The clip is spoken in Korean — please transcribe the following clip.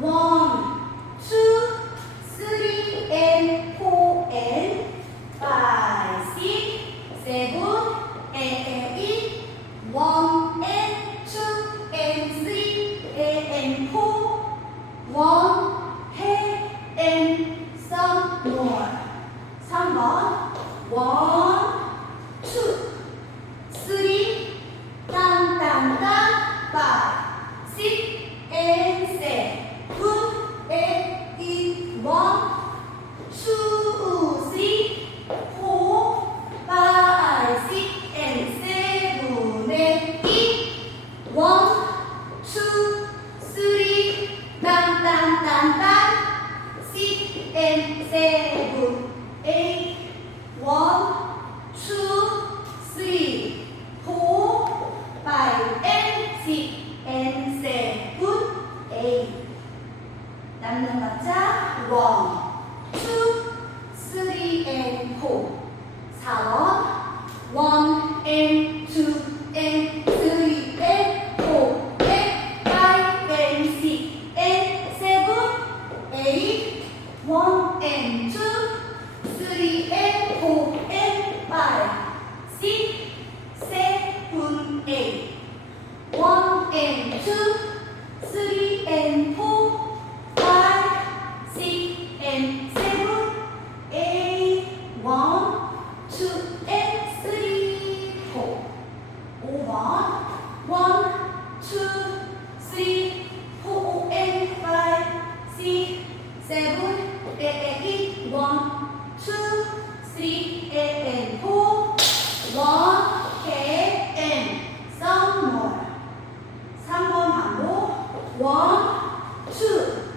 원, 투, 쓰리, 앤, 포, 앤, 파이, 식, 세븐, 앤, 앤, 이, 원, 앤, 투, 앤, 쓰리, 앤, 앤, 포, 원, 해, 앤, some more. 3번. 원, 투, 쓰리, 딴, 딴, 딴, 파이, 식, 단단 six and seven eight one two three four five and six and seven eight 남는 박자 one two three and four 4번 and two, three and four and five, six, seven, eight. One and two, three and four, five, six and One, two.